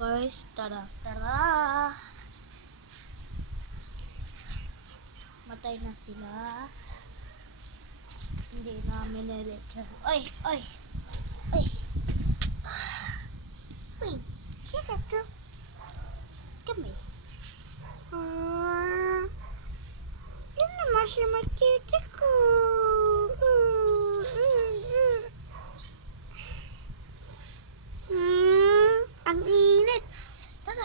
Guys, tara. Tara! Matay na sila. Hindi namin nilecture. Oy! Oy! Oy! Uy! Sino to? Kami. Yan naman si matiti ko. Ang init. Tara.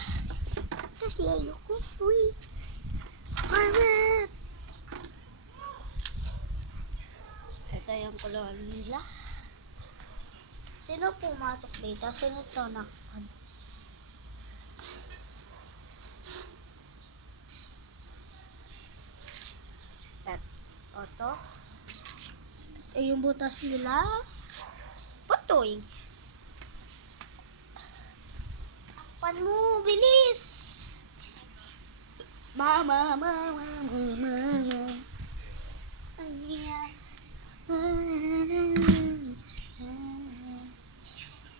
Kasi ayoko. Uy. Alright. Ito yung kulon nila. Sino pumasok dito? Sino ito nakakad? Ito. Ito yung butas nila. Patoy. Pan mo, bilis! Mama. Ayan.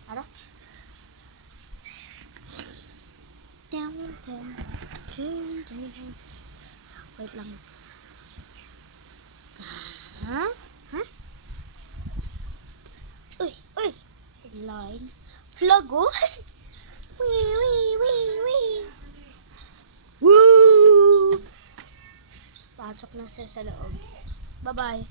Ada? Wait lang. Hah? Hah? Uy! Line. Vlog, oh! Woo! Pasok na siya sa loob. Bye-bye.